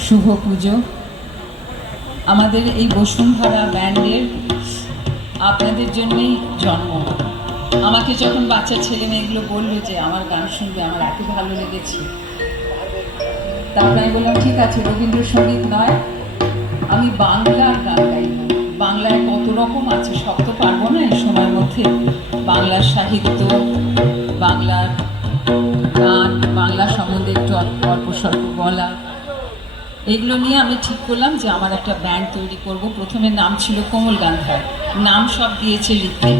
শুভ পুজো। আমাদের এই বসুন্ধরা ব্যান্ডের আপনাদের জন্যই জন্ম। আমাকে যখন বাচ্চা ছেলে মেয়েগুলো বললো যে আমার গান শুনবে, আমার এত ভালো লেগেছে, তারপরে আমি বললাম ঠিক আছে, রবীন্দ্রসঙ্গীত নয়, আমি বাংলার গান গাইব। বাংলায় কত রকম আছে, সব তো পারবো না এই সময়ের মধ্যে। বাংলার সাহিত্য, বাংলার গান, বাংলা সম্বন্ধে একটু অল্প স্বল্প বলা, এগুলো নিয়ে আমি ঠিক করলাম যে আমার একটা ব্যান্ড তৈরি করব। প্রথমে নাম ছিল কোমল গান্ধার, নাম সব দিয়েছে ঋত্বিক।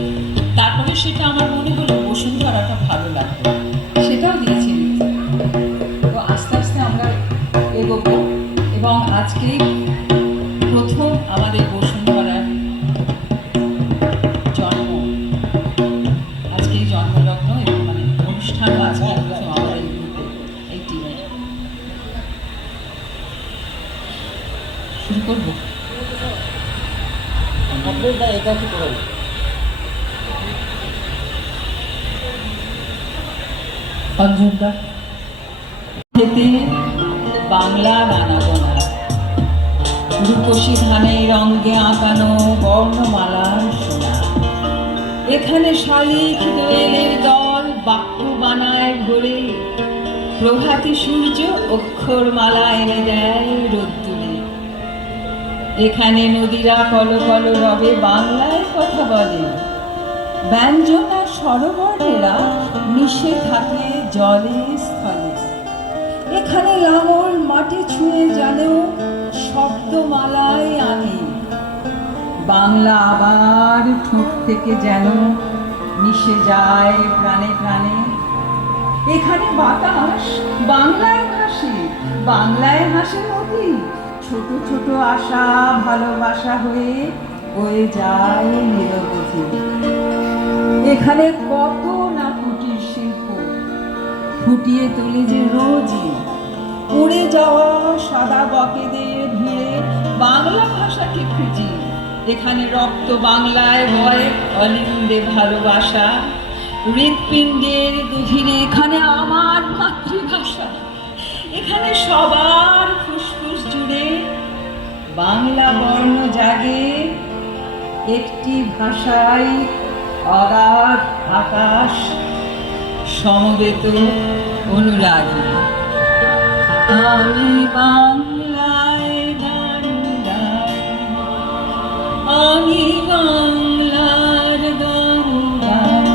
তারপরে সেটা আমার মনে হলো বসুন্ধরাটা ভালো লাগবে, সেটাও দিয়েছে ঋত্বিক। তো আস্তে আস্তে আমরা এগোবো এবং আজকেই প্রথম আমাদের বসুন্ধরার জন্ম, আজকেই জন্মলগ্ন এবং মানে অনুষ্ঠানও আজকে প্রথম আমার এই গ্রুপে, এই টিমে। শুরু করবো। অঞ্জনদা খেতে বাংলার আনাগোনা, রূপসী ধানের রঙে আঁকানো বর্ণমালার সোনা। এখানে শালিক দোয়েলের দল বাক্য বানায় ভরে, প্রভাতী সূর্য অক্ষরমালা এনে দেয় রোদ্দুরে। এখানে নদীরা কল কল রবে বাংলায় কথা বলে, ব্যঞ্জন আর স্বরবর্ণেরা মিশে থাকে জলে স্থলে। এখানে লাঙল মাটি ছুঁয়ে জানেও শব্দমালায় আনে, বাংলা আবার ঠোঁট থেকে যেন মিশে যায় প্রাণে প্রাণে। এখানে বাতাস বাংলায় ভাসে, বাংলায় হাসে নদী, ছোট ছোট আশা ভালোবাসা হয়ে বয়ে যায় নিরবধি। এখানে কত না কুটির শিল্প ফুটিয়ে তোলে যে রোজই, উড়ে যাওয়া সাদা বকেদের ভিড়ে বাংলা ভাষাকে খুঁজি। এখানে রক্ত বাংলায় বয় অলিন্দে ভালোবাসা, হৃৎপিণ্ডের গভীরে এখানে আমার মাতৃভাষা। এখানে সবার ফুসফুস জুড়ে বাংলা বর্ণ জাগে, একটি ভাষায় অগাধ আকাশ সমবেত অনুরাগী। আমি বাংলায় গান গাই, আমি বাংলার গান গাই,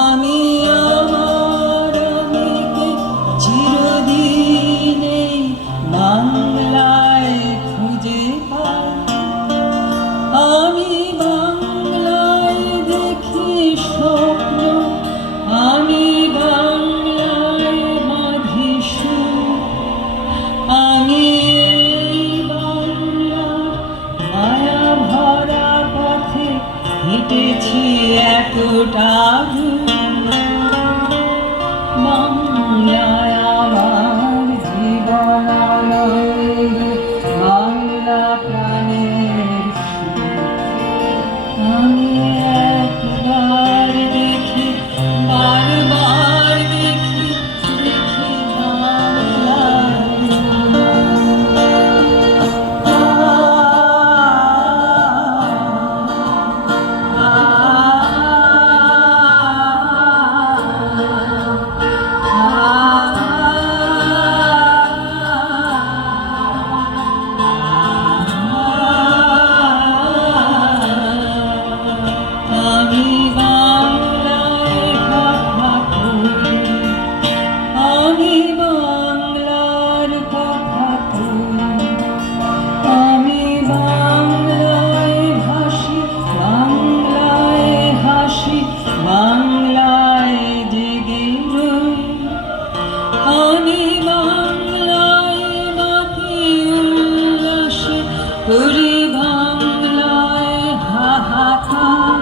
আমি আমার আমিকে চিরদিনে বাংলায় খুঁজে পাই। আমি বাংলায় দেখি স্বপ্ন, আমি বাংলায় বাঁধি সুর, আমি এই বাংলার মায়া ভরা পথে হেঁটেছি এতটা দূর। বাংলায় আমার জীবন আনন্দ, বাংলা প্রাণের সুর। আমি একবার দেখি, বারবার দেখি, দেখি বাংলার আমি বাংলায় কথা কই, আমি বাংলার কথা কই, আমি বাংলায় ভাসি, বাংলায় হাসি, বাংলায় জেগে রই। আমি বাংলায় মাতি উল্লাসে করি, বাংলায় হাহাকার।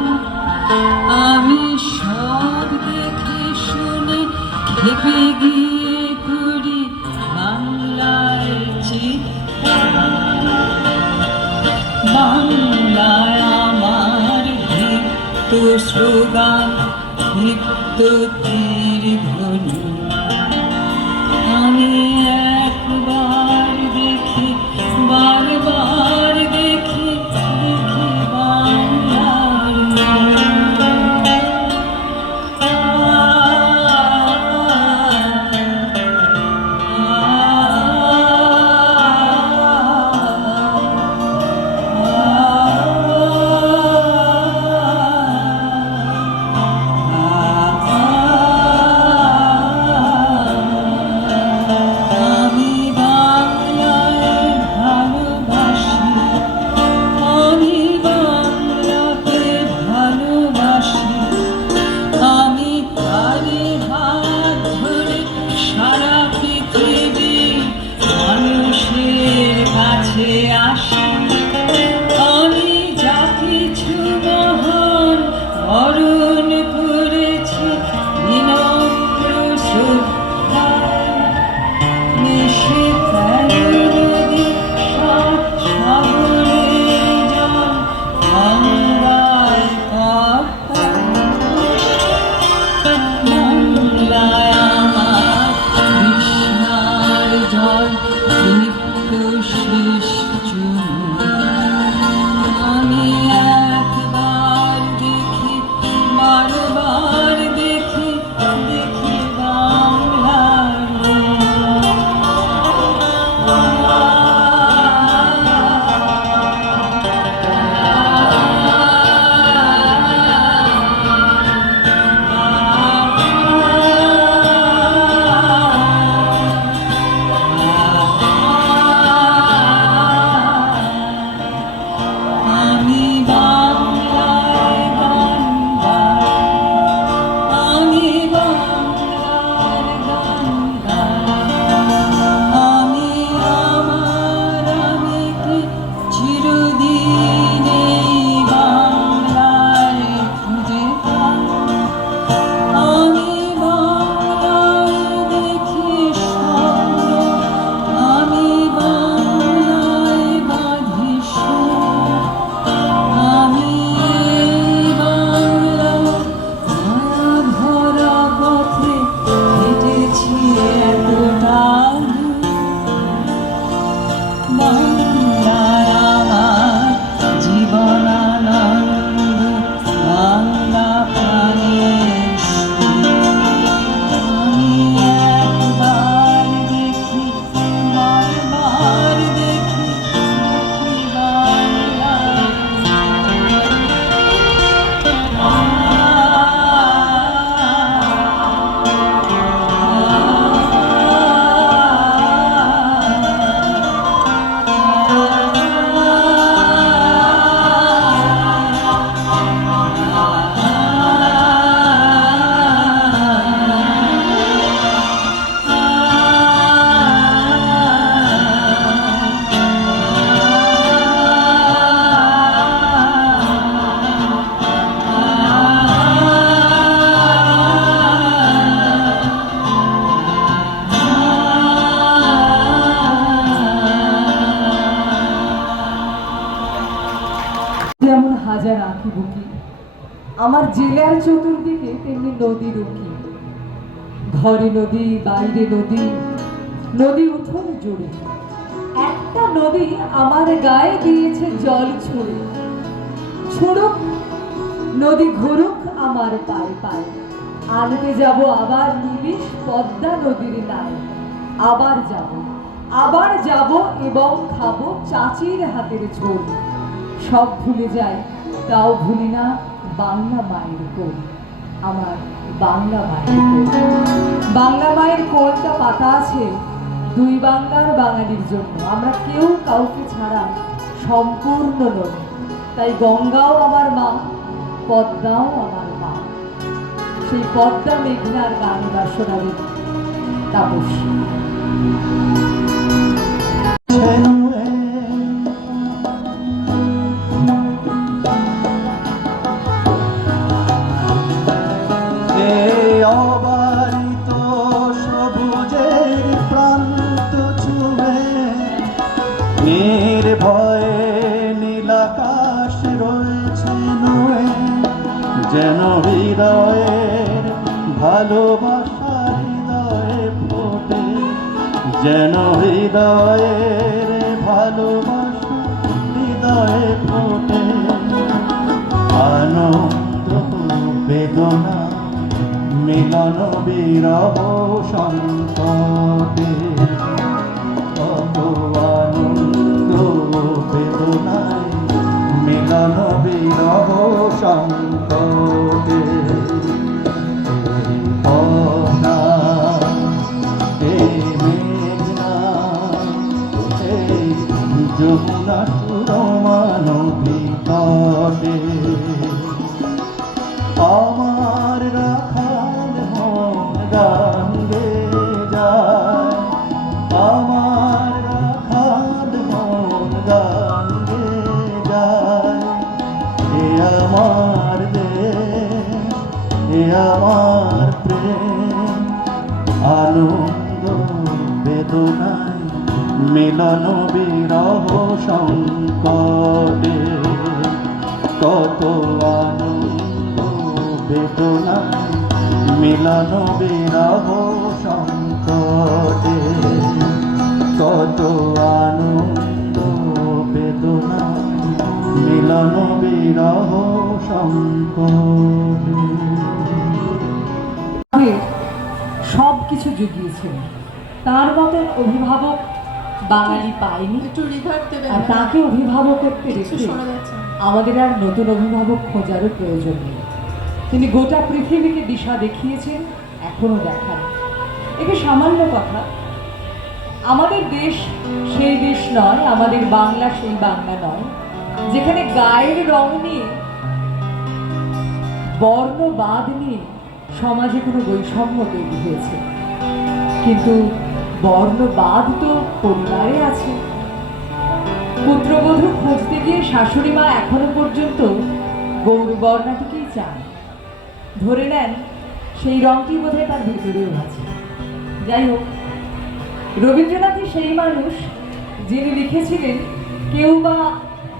আমি সব দেখে শুনে খেপে গিয়ে করি বাংলায় চিৎকার। বাংলায় আমার দীপ্ত স্লোগান, দীপ্ত তীর ধ্বনি। আমি একবার নিত্য শেষ চুনি আমি একবার দেখি বারবার দেখি দেখি বাংলার আমি বাংলায় গান গাই আমি বাংলার গান গাই আমি আমার আমিকে চিরদিন এই বাংলায় খুঁজে পাই আমি বাংলায় দেখি স্বপ্ন আমি বাংলায় বাঁধি সুর আমি এই বাংলার মায়া ভরা পথে হেঁটেছি এতটা বাংলায় আমার জীবনানন্দ বাংলা প্রাণের সুর আমি একবার দেখি বারবার দেখি দেখি বাংলার যেমন হাজার আঁকি বুকি আমার জেলার চতুর্দিকে তেমনি নদীর উকি ঘরে নদী বাইরে নদী নদী উঠোন জুড়ে একটা নদী আমার গায়ে দিয়েছে জল ছুঁড়ে ছুড়ুক নদী ঘুরুক আমার পায়ে পায়ে আনতে যাব আবার নিবিষ পদ্মা নদীর নাই আবার যাব এবং খাবো চাচির হাতের ঝোল সব ভুলে যায় তাও ভুলি না বাংলা মায়ের কোল আমার বাংলা মায়ের কোল বাংলা মায়ের কোলটা পাতা আছে দুই বাংলার বাঙালির জন্য আমরা কেউ কাউকে ছাড়া সম্পূর্ণ নই তাই গঙ্গাও আমার মা পদ্মাও আমার মা সেই পদ্মা মেঘনার গানে বাসনাদের তাপস অবারিত সবুজের প্রান্ত ছুঁয়ে নির্ভয়ে নীলাকাশ রয়েছে নয়ে যেন হৃদয়ের ভালোবাসা হৃদয়ে ফোটে যেন হৃদয়ের ভালোবাসা হৃদয়ে ফোটে আনন্দ বেদনা মিলন বিরহ সংকটে কত আনন্দ বেদনায় মিলন বিরহ সংকটে পদ্মা এই মেঘনা এই যমুনা সুরমানবী তটে আমার রাখাল মন গান গেয়ে যায় আমার রাখাল মন গান গেয়ে যায় এ আমার দেশ এ আমার প্রেম আনন্দ বেদনায় মিলন বিরহ সংকটে কত আনন্দ বেদনায় মিলন বিরহ সংকটে করেছেন। তার মতন অভিভাবক বাঙালি পায়নি। একটু রিভার্ব দেবেন আর না? তাকে অভিভাবকত্বে কিছু রেখে শোনা যাচ্ছে না। আমাদের আর নতুন অভিভাবক খোঁজারও প্রয়োজন নেই। তিনি গোটা পৃথিবীকে দিশা দেখিয়েছেন, এখনো দেখান। এটি সামান্য কথা। আমাদের দেশ সেই দেশ নয়, আমাদের বাংলা সেই বাংলা নয়, যেখানে গায়ের রং নিয়ে, বর্ণবাদ নিয়ে সমাজে কোনো বৈষম্য তৈরি হয়েছে। কিন্তু বর্ণবাদ তো পরিবারে আছে। পুত্রবধূ খুঁজতে গিয়ে শাশুড়ি মা এখনো পর্যন্ত গৌরবর্ণাটিকেই চান। ধরে নেন সেই রংটি বোধহয় তার ভিতরেও আছে। যাই হোক, রবীন্দ্রনাথই সেই মানুষ যিনি লিখেছিলেন, কেউ বা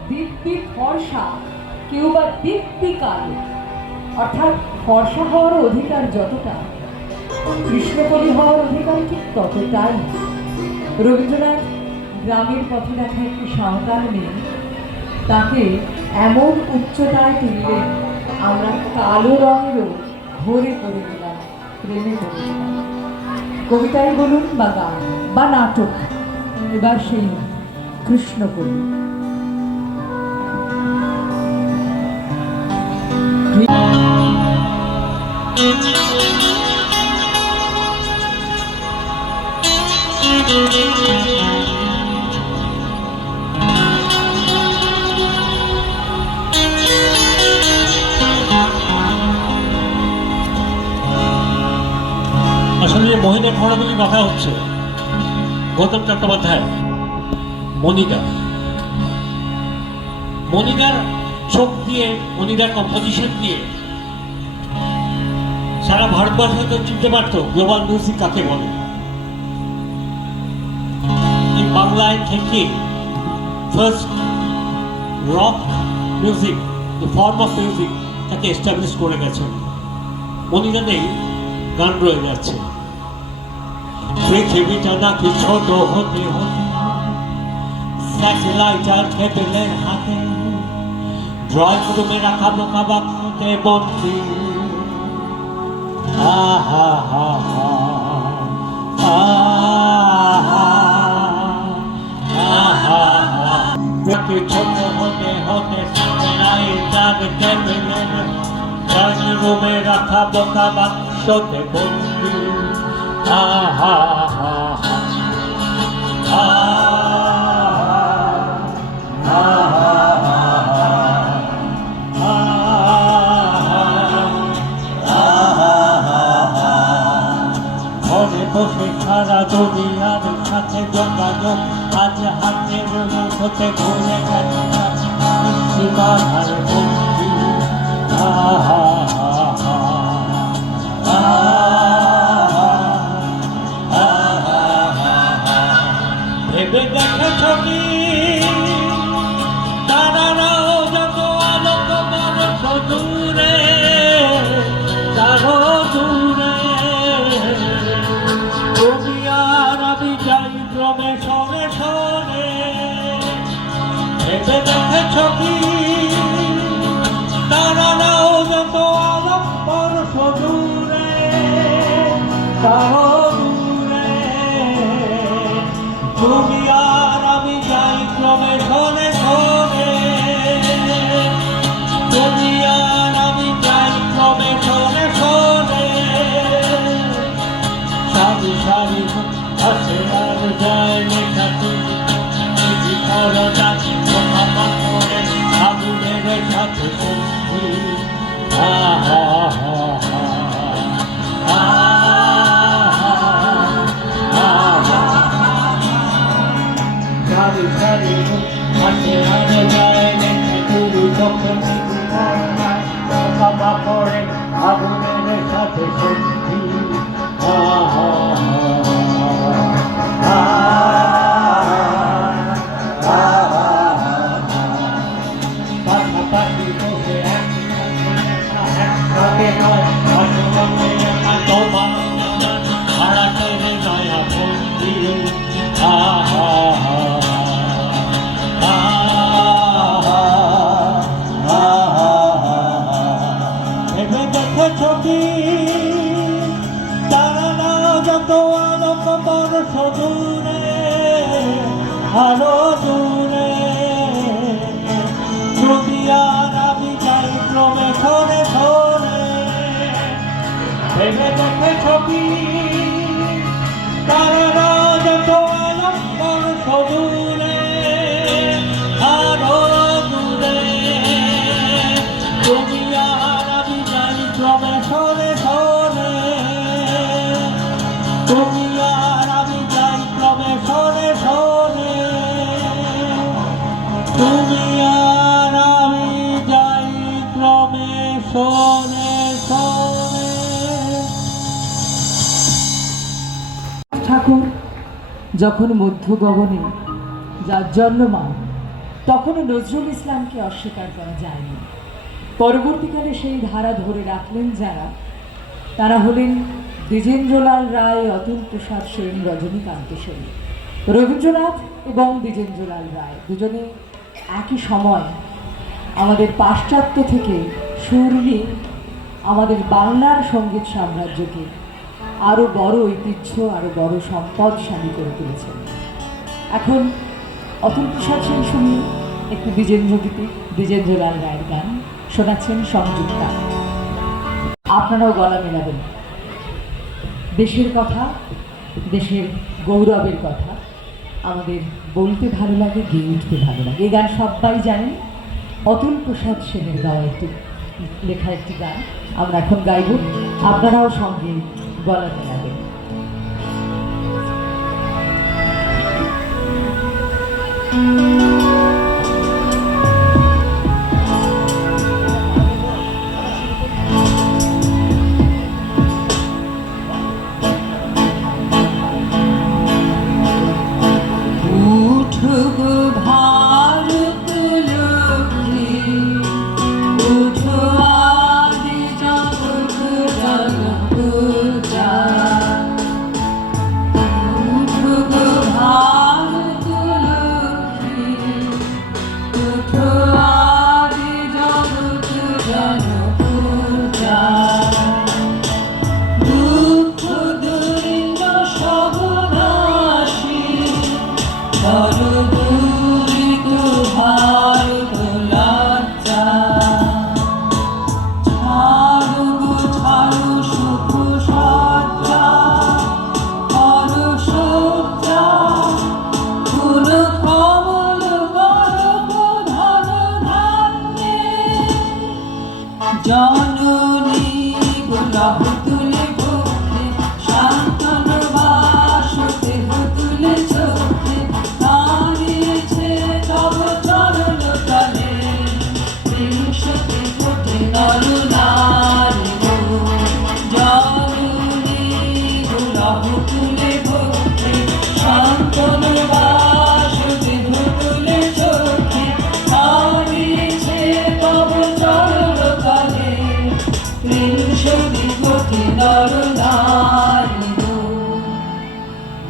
দীপ্তি ফর্সা, কেউ বা দীপ্তি কালো। অর্থাৎ ফর্সা হওয়ার অধিকার যতটা, কৃষ্ণকলি হওয়ার অধিকার ঠিক ততটাই। রবীন্দ্রনাথ গ্রামের পথে দেখা একটি সাঁওতাল মেয়ে, তাকে এমন উচ্চতায় তুললেন, আমরা কালো রঙেরও ঘরে পড়ে গেলাম, প্রেমে পড়ে গেলাম। কবিতায় বলুন বা গান বা নাটক, এবার সেই কৃষ্ণকলি। আসলে যে মহিলা ঘোড়াগুলির কথা হচ্ছে, গৌতম চট্টোপাধ্যায়, মনিকা, মনিকার চোখ দিয়ে, মনিকার কম্পোজিশন দিয়ে সারা ভারতবর্ষ হয়তো চিনতে পারতো গ্লোবাল মিউজিক কাকে বলে। এই বাংলায় থেকে first rock music, the form of music, তাকে এস্টাবলিশ করে গেছেন। মনিকা নেই, গান রয়ে যাচ্ছে। পৃথিবীটা নাকি ছোট হতে হতে স্যাটেলাইট আর কেবলের হাতে, ড্রয়িং রুমে রাখা বোকা বাক্সতে বন্দি। আহা হা হা, আহা আহা, নাকি ছোট হতে হতে স্যাটেলাইট আর কেবলের ড্রয়িং রুমে রাখা বোকা বাক্সতে বন্দি। আহা হা হা, ঘরে বসে সারা দুনিয়ার সাথে যোগাযোগ আজ হাতের মুঠোতে ঘুরে গেছে সীমানার বন্দি। আহা হা হা, ভেবে দেখেছ কি তারারাও যত আলোক মানুষ দূরে, তারও দূরে, তুমি আর আমি যাই ক্রমে সরে সরে। ভেবে দেখেছ কি তারারাও যত আলোক মানুষ দূরে, তারও দূরে, তুমি আর আমি যাই ক্রমে সরে সরে। তুমি আর আমি যাই ক্রমে সরে সরে। সারি সারি আসে আর যায় লেখা তুমি করোনা করে আগুনের সাথে সন্ধি। আহা হা হা, সারি সারি আসে আর যায় লেখা তুমি যখন বাবা করে আগুনের সাথে সন্ধি। আহা পাশাপাশি বসে একসাথে নয়, তোমার হারাতে নয়া বন্দি। আহা ভেবে দেখেছ কি তারা যত আরো দূরে যদি আর আমি যাই ক্রমে সরে সরে ভেবে দেখে ছবি তারা যত আলম্বন সদূরে আরো দূরে যদি আর আমি যাই ক্রমে সরে সরে তুমি আর আমি যাই ক্রমে সরে সরে তুমি আর আমি যাই ক্রমে সরে সরে। ঠাকুর যখন মধ্য গগনে যার জন্মমান তখনও নজরুল ইসলামকে অস্বীকার করা যায়নি। পরবর্তীকালে সেই ধারা ধরে রাখলেন যারা, তারা হলেন দ্বিজেন্দ্রলাল রায়, অতুল প্রসাদ সেন, রজনীকান্ত সেন। রবীন্দ্রনাথ এবং দ্বিজেন্দ্রলাল রায় দুজনে একই সময় আমাদের পাশ্চাত্য থেকে সুর নিয়ে আমাদের বাংলার সঙ্গীত সাম্রাজ্যকে আরও বড় ঐতিহ্য, আরও বড় সম্পদশালী করে তুলেছেন। এখন অতুল প্রসাদ সেন শুনি একটি দ্বিজেন্দ্র গীতি, দ্বিজেন্দ্রলাল রায়ের গান শোনাচ্ছেন সংযুক্তা। আপনারাও গলা মেলাবেন। দেশের কথা, দেশের গৌরবের কথা আমাদের বলতে ভালো লাগে, গেয়ে উঠতে ভালো লাগে। এই গান সবাই জানেন, অতুল প্রসাদ সেনের গাওয়া একটি লেখা একটি গান আমরা এখন গাইব, আপনারাও সঙ্গে গলা মেলাবেন। জননী গোলাপ তুলে ভক্তি শান্তন বাসতে তুলে চোখে দাঁড়িয়েছে তব চরণ তলে বিংশতি কোটি নর নারী গো। জননী গোলাপ তুলে ভক্তি শান্তন বাসতে তুলে চোখে দাঁড়িয়েছে তব চরণ তলে বিংশতি কোটি নর নারী গো।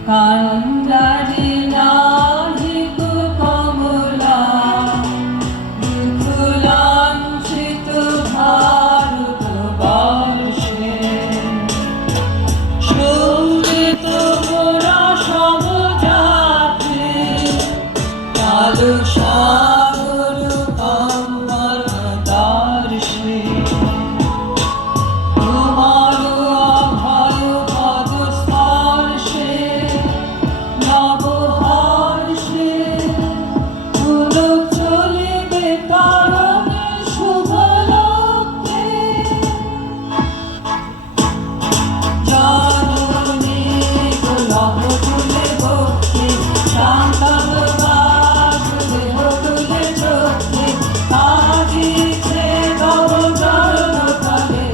কান্দারি নাহিক কমলা দুঃখলাঞ্ছিত ভারতবর্ষে সঙ্গীত মোরা সমজাতি কালো সাগর কম্বল দর্শে তোমার অভয় পদ স্পর্শে নবহর্ষে পুলক চলিবে তরণে শুভলোকে। জননী গোলাপ তুলে ভক্তি শান্তন বাসুদেব তুলে চোখে কাঁদিছে তব চরণ তলে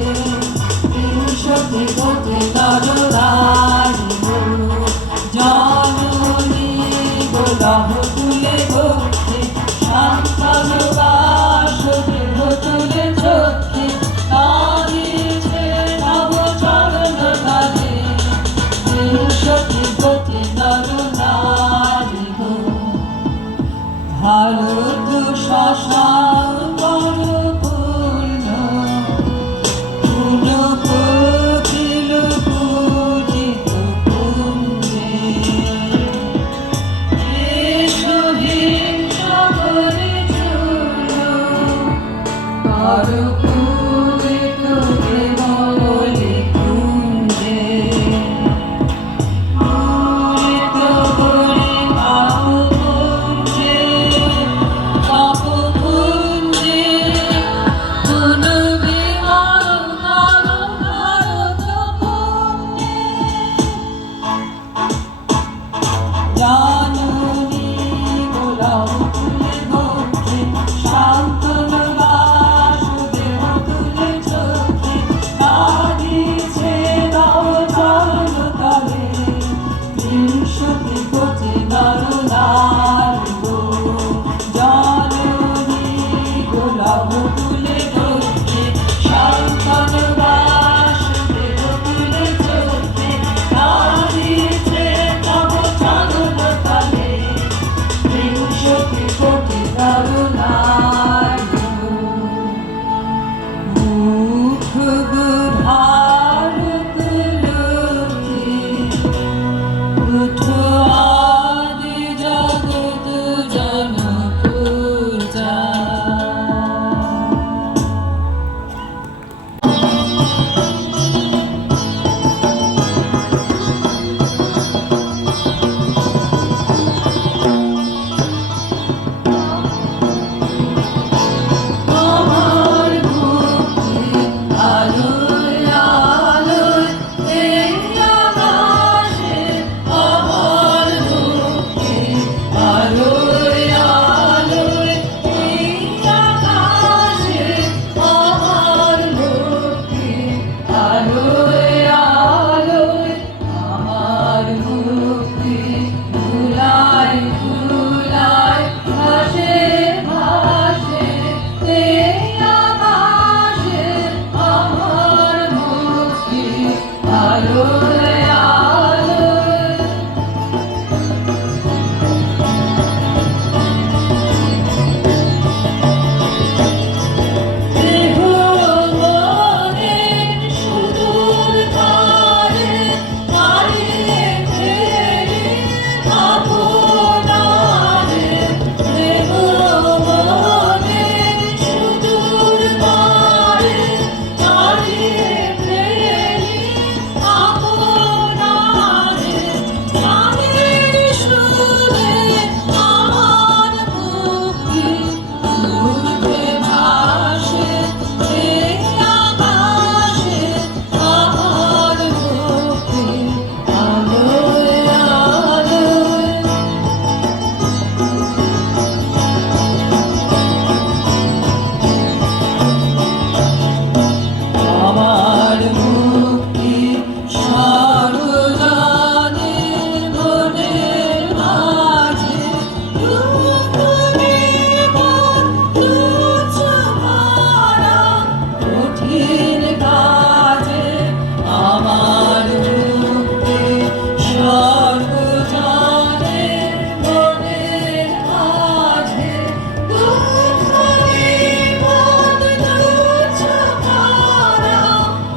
বিংশতি কোটি নর নারী গো। জননী গোলাপ তুলে ভক্তি শান্তন বাসুদেব তুলে চোখে কাঁদিছে তব চরণ তলে বিংশতি কোটি নর নারী গো। ভারত শশাঙ্কর পূর্ণ পূর্ণ কোকিল পূজিত কুঞ্জে এস করপুরে তোকে বলি কুঞ্জে কুলে তো বলি কাপু কুঞ্জে গুনবি মারো মারো মারো তো কুঞ্জে জানুনি গোলাপ ফুলে ভর্তি শান্তনু বাসুদেব তুলে চোখে কাঁদিছে নবচরণ তলে ত্রিশতি কোটি নরনার গো জানুনি গোলাপ ফুলে ভর্তি শান্তনু বাসুদেব তুলে চোখে কাঁদিছে নবচরণ তলে ত্রিশতি কোটি নরনার গো মুখ ভারত লোকে উঠো আদি জগৎ জনক পূজা আমার ভক্তি আলোয় আলোয় এই আকাশে আমার ভক্তি আলোয় আলোয় এই আকাশে আমার ভক্তি আলোয় আলোয় আমার ভক্তি ধুলায় ধুলায় ভাসে ভাসে এই আকাশে আমার ভক্তি আলোয় আলোয় দেহ মনে সুদূর পারে হারিয়ে ফেলি আপনারে দেহ মনে সুদূর পারে হারিয়ে ফেলি আপনারে গানের সুরে আমার ভক্তি উর্ধে ভাসে এই আকাশে আমার ভক্তি আলোয় আলোয় আমার মুক্তি সর্বজনে মনের মাঝে কঠিন কাজে আমার মুক্তি সর্বজনে মনের মাঝে দুঃখ বিপদ তুচ্ছ করা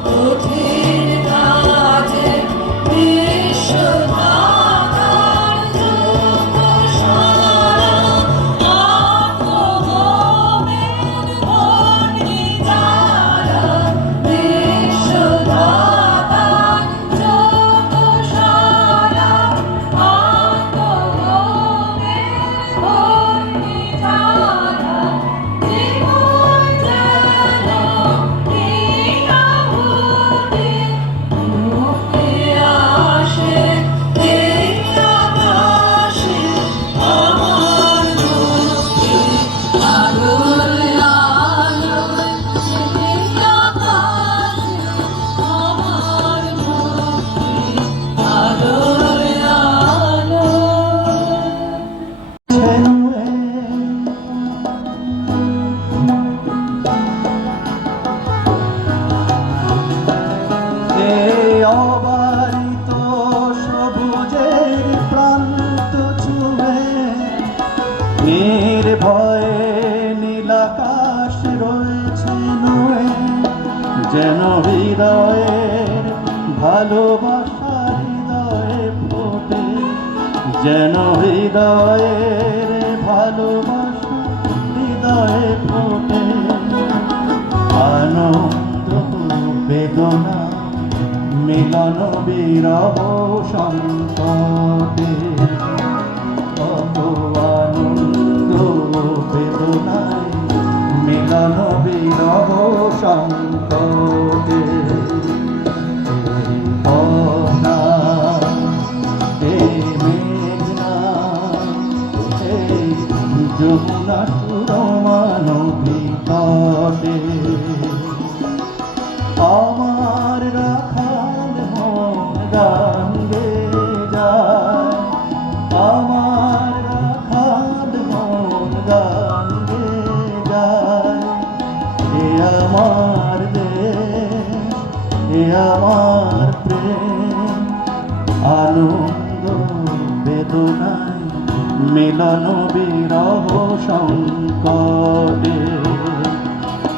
কঠিন কাজে বিশ্বদাতার যোগ সারা আত্মভোগের বন্দি যারা বিশ্বদাতার যোগ সারা আত্মভোগের বন্দি যারা জীবন যেন ক্রীড়াভূমি মুক্তি আসে এই আকাশে আমার মুক্তি আলোয় আলোয় এই আকাশে আমার মুক্তি আলোয় আলোয় এই অবারিত সবুজের প্রান্ত ছুঁয়ে নির্ভয়ে নীলাকাশ রয়েছে নয়ে যেন হৃদয়ের ভালোবাসা হৃদয়ে ফোটে যেন হৃদয়ের ভালোবাসা হৃদয়ে ফোটে আনন্দ বেদনা মিলন বিরহ সংকটে কত আনন্দ বেদনায় মিলন বিরহ সংকটে কনা মেঘনা যমুনা সুরমানবী তটে আমার রাখাল মন গান গে যায় আমার রাখাল মন গান গে যায় এ আমার দেশ এ আমার প্রেম আনন্দ বেদনায় মিলন বিরহ সংকটে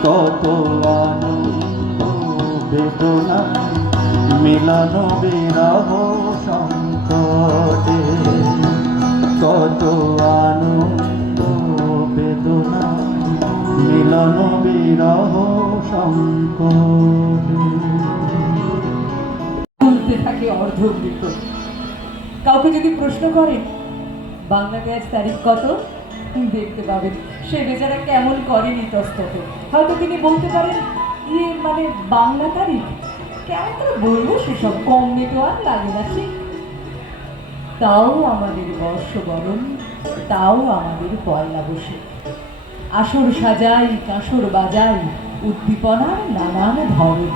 কত আনন্দ বেদনায় মিলন বিরহ সংকটে কত আনন্দ বেদনায় মিলন বিরহ সংকটে বলতে থাকে অর্ধবৃত। কাউকে যদি প্রশ্ন করেন বাংলাতে আজ তারিখ কত, দেখতে পাবেন সে বেচারা কেমন করেন ইতস্তত। হয়তো তিনি বলতে পারেন মানে বাংলা তারিখ কেমন করে বলবো, সেসব কম তো আর লাগে না ঠিক। তাও আমাদের বর্ষবরণ, তাও আমাদের পয়লা বসে আসর সাজাই কাঁসর বাজাই উদ্দীপনার নানান ধরন।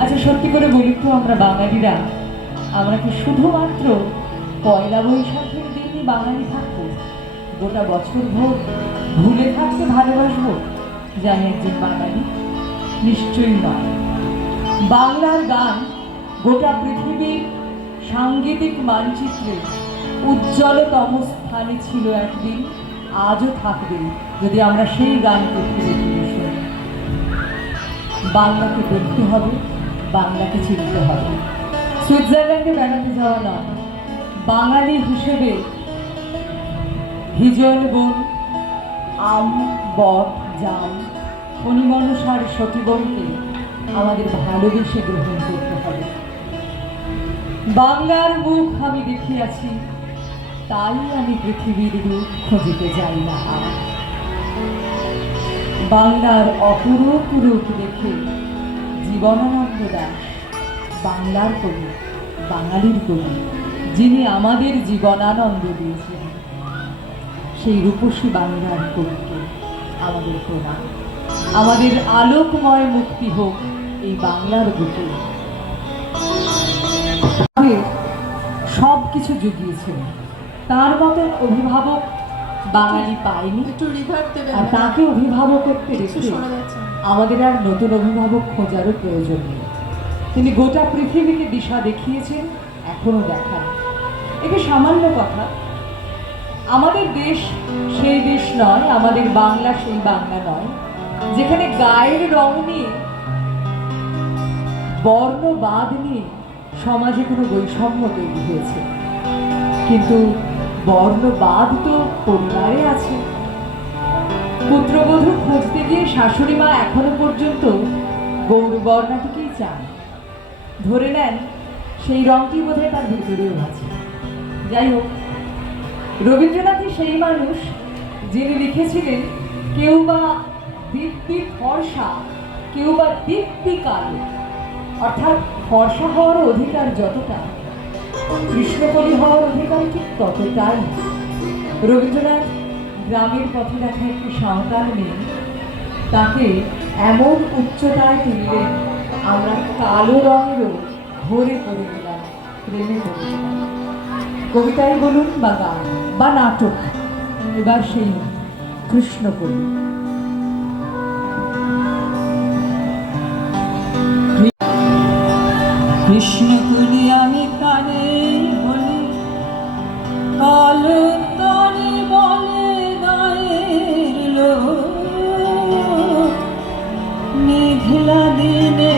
আচ্ছা সত্যি করে বলি তো, আমরা বাঙালিরা আমরা কি শুধুমাত্র পয়লা বৈশাখের দিনই বাঙালি থাকবো? গোটা বছর ভোর ভুলে থাকতে ভালোবাসবো জানি একজন বাঙালি? নিশ্চয়ই নয়। বাংলার গান গোটা পৃথিবীর সাংগীতিক মানচিত্রে উজ্জ্বলতম স্থানে ছিল একদিন, আজও থাকবে যদি আমরা সেই গানকে ফিরে ফিরে শুনি। বাংলাকে দেখতে হবে, বাংলাকে চিনতে হবে। সুইজারল্যান্ডে বেড়াতে যাওয়া নয়, বাঙালি হিসেবে হিজল বন আম বট জাম অনিমনসার সতীবনকে আমাদের ভালোবেসে গ্রহণ করতে হবে। বাংলার মুখ আমি দেখিয়াছি, তাই আমি পৃথিবীর রূপ খুঁজিতে যাই না আর। বাংলার অপরূপ রূপ দেখে জীবনানন্দ দাশ বাংলার কবি, বাঙালির কবি, যিনি আমাদের জীবনানন্দ দিয়েছিলেন, সেই রূপসী বাংলার কবিকে আমাদের প্রণাম। আমাদের আলোকময় মুক্তি হোক এই বাংলার বুকে। সব কিছু জুগিয়েছেন, তার মতন অভিভাবক বাঙালি পায়নি। আর তাকে অভিভাবকত্বে রেখে আমাদের আর নতুন অভিভাবক খোঁজারও প্রয়োজন নেই। তিনি গোটা পৃথিবীকে দিশা দেখিয়েছেন, এখনো দেখান। এটি সামান্য কথা। আমাদের দেশ সেই দেশ নয়, আমাদের বাংলা সেই বাংলা নয় যেখানে গায়ের রং নিয়ে, বর্ণবাদ নিয়ে সমাজে কোনো বৈষম্য তৈরি হয়েছে। কিন্তু বর্ণবাদ তো পরিবারে আছে। পুত্রবধূ খুঁজতে গিয়ে শাশুড়ি মা এখনো পর্যন্ত গৌরবর্ণাটিকেই চান, ধরে নেন সেই রংটি বোধহয় তার ভিতরেও আছে। যাই হোক, রবীন্দ্রনাথই সেই মানুষ যিনি লিখেছিলেন, কেউ বা দীপ্তি ফর্সা, কেউ বা দীপ্তি কালো। অর্থাৎ ফর্সা হওয়ার অধিকার যতটা, কৃষ্ণকলি হওয়ার অধিকার ঠিক ততটাই। রবীন্দ্রনাথ গ্রামের পথে দেখা একটি সাঁওতাল মেয়ে, তাকে এমন উচ্চতায় তুললেন, আমরা কালো রঙেরও ভরে পড়ে গেলাম, প্রেমে পড়ে গেলাম। কবিতাই বলুন বা গান বা নাটক, এবার সেই কৃষ্ণকলি। কৃষ্ণকলি আমি কানে বলি, কালো তরে বলে গায়ের লোক, মেঘলা দিনে।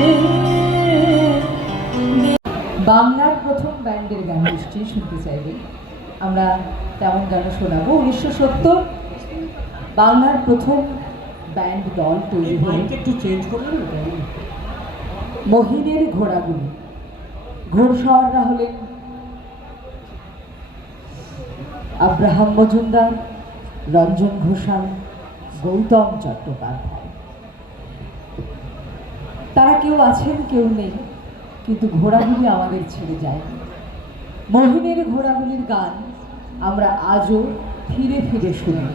বাংলার প্রথম ব্যান্ডের গান নিশ্চয়ই শুনতে চাইবেন। আমরা তেমন গান শোনাবো। 1970 বাংলার প্রথম ব্যান্ড দল তৈরি এই হলো মাইকটা একটু চেঞ্জ করবেন না? মহিনের ঘোড়াগুলি। ঘোড়সওয়াররা হলেন আব্রাহাম মজুমদার, রঞ্জন ঘোষাল, গৌতম চট্টোপাধ্যায়। তারা কেউ আছেন কেউ নেই, কিন্তু ঘোড়াগুলি আমাদের ছেড়ে যায়। মহিনের ঘোড়াগুলির গান আমরা আজও ফিরে ফিরে শুনি।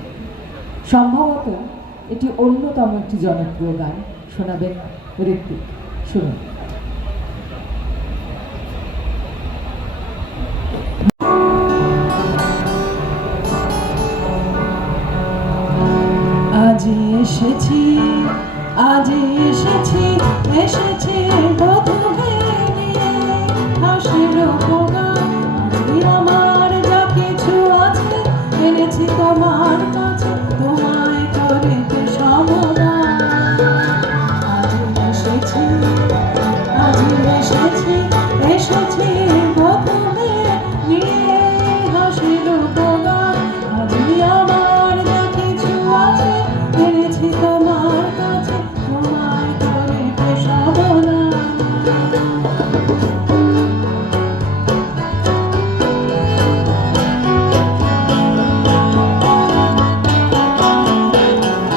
সম্ভবত এটি অন্যতম একটি জনপ্রিয় গান। শোনাবেন ঋত্বিক। শুনুন। আজি এসেছি, আজি এসেছি, এসেছি বধূকে নিয়ে হাসির গান। আজি আমার যা কিছু আছে এনেছি তোমার কাছে, তোমায় করিতে সমাধান। আজি এসেছি, আজি এসেছি, এসেছি বধূকে নিয়ে হাসির গান। আজি আমার যা কিছু আছে এনেছি তোমার কাছে, তোমায় করিতে সমাধান।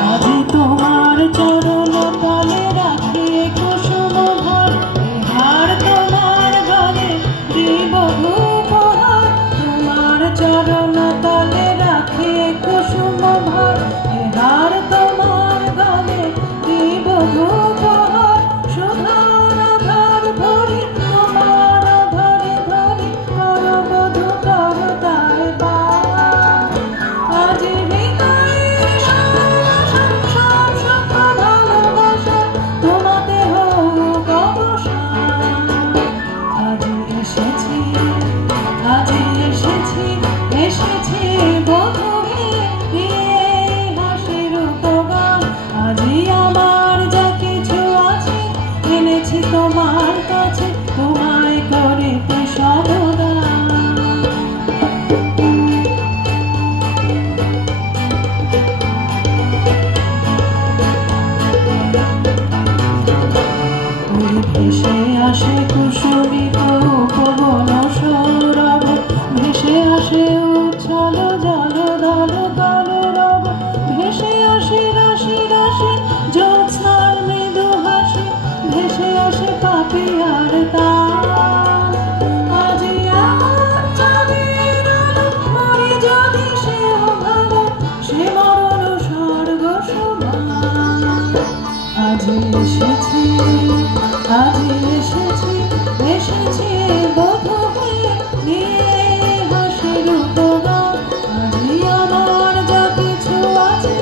আজি তোমার চরণ তলে রাখি কুসুম ভর, হার তোমার গলে দিব উপহার। তোমার চরণ তলে রাখি কুসুম ভর, হার তোমার গলে দিব উপহার। সুধার আধার ধরি তোমার ধরি ধরি, কর বধূ কর তাই পার। আজ হৃদয়ে সংসার সুখ ভালোবাসা, তোমাতে হোক অবসান। আজ এসেছি, আজ এসেছি, এসেছি বধূকে নিয়ে হাসির গান। আজি আমার যা কিছু আছে এনেছি তোমার কাছে, তোমায় করিতে সমাধান। ওই ভেসে আসে কুসুমিত উপবন সৌরভ, ভেসে আসে উচ্ছল জল দল কলরব, ভেসে আসে রাশি রাশি জ্যোৎস্নার মৃদু হাসি, ভেসে আসে পাপিয়ার তান। আজি আমার চাঁদের আলো, মরি যদি সেও ভালো, সে মরণ স্বর্গ সমান। আজি এসেছি, আজি এসেছি, এসেছি বধূকে নিয়ে হাসির গান। আজি আমার যা কিছু আছে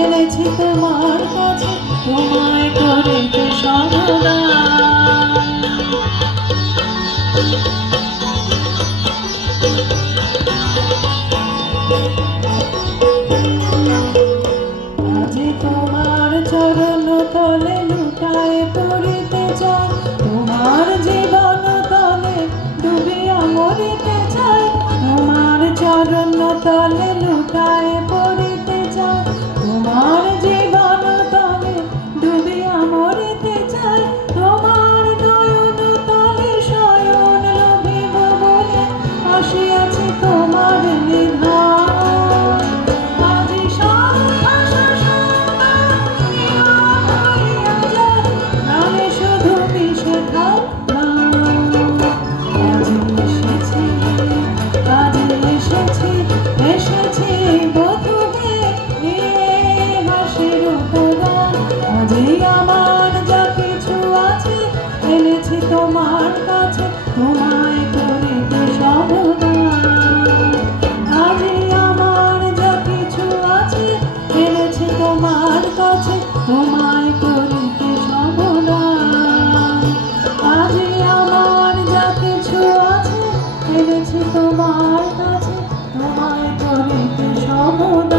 এনেছি তোমার কাছে, তোমায় করিতে সমাধান। আজি তোমার চরণ তলে লুটায় পড়িতে চাই, তোমার জীবন তলে ডুবিয়া মরিতে চাই। তোমার চরণ তলে লুটায় পড়িতে চাই, তোমার জীবন তলে ডুবিয়া মরিতে চাই। তোমার নয়ন তলে শয়ন লভিব বলে আসিয়াছি তোমার নিধান। আজি সব ভাষা সুন্দর নীরব হইয়া যায়, নামে শুধু মিশে থাক নাম। আজি এসেছি, আজি এসেছি, এসেছি বধূকে নিয়ে হাসির গান। আজি আমার যা কিছু আছে এনেছি তোমার কাছে, তোমায় করিতে সমাধান। আজি আমার যা কিছু আছে এনেছি তোমার কাছে, তোমায় করিতে সমাধান। আজি আমার যা কিছু আছে এনেছি তোমার কাছে, তোমায় করিতে সমাধান।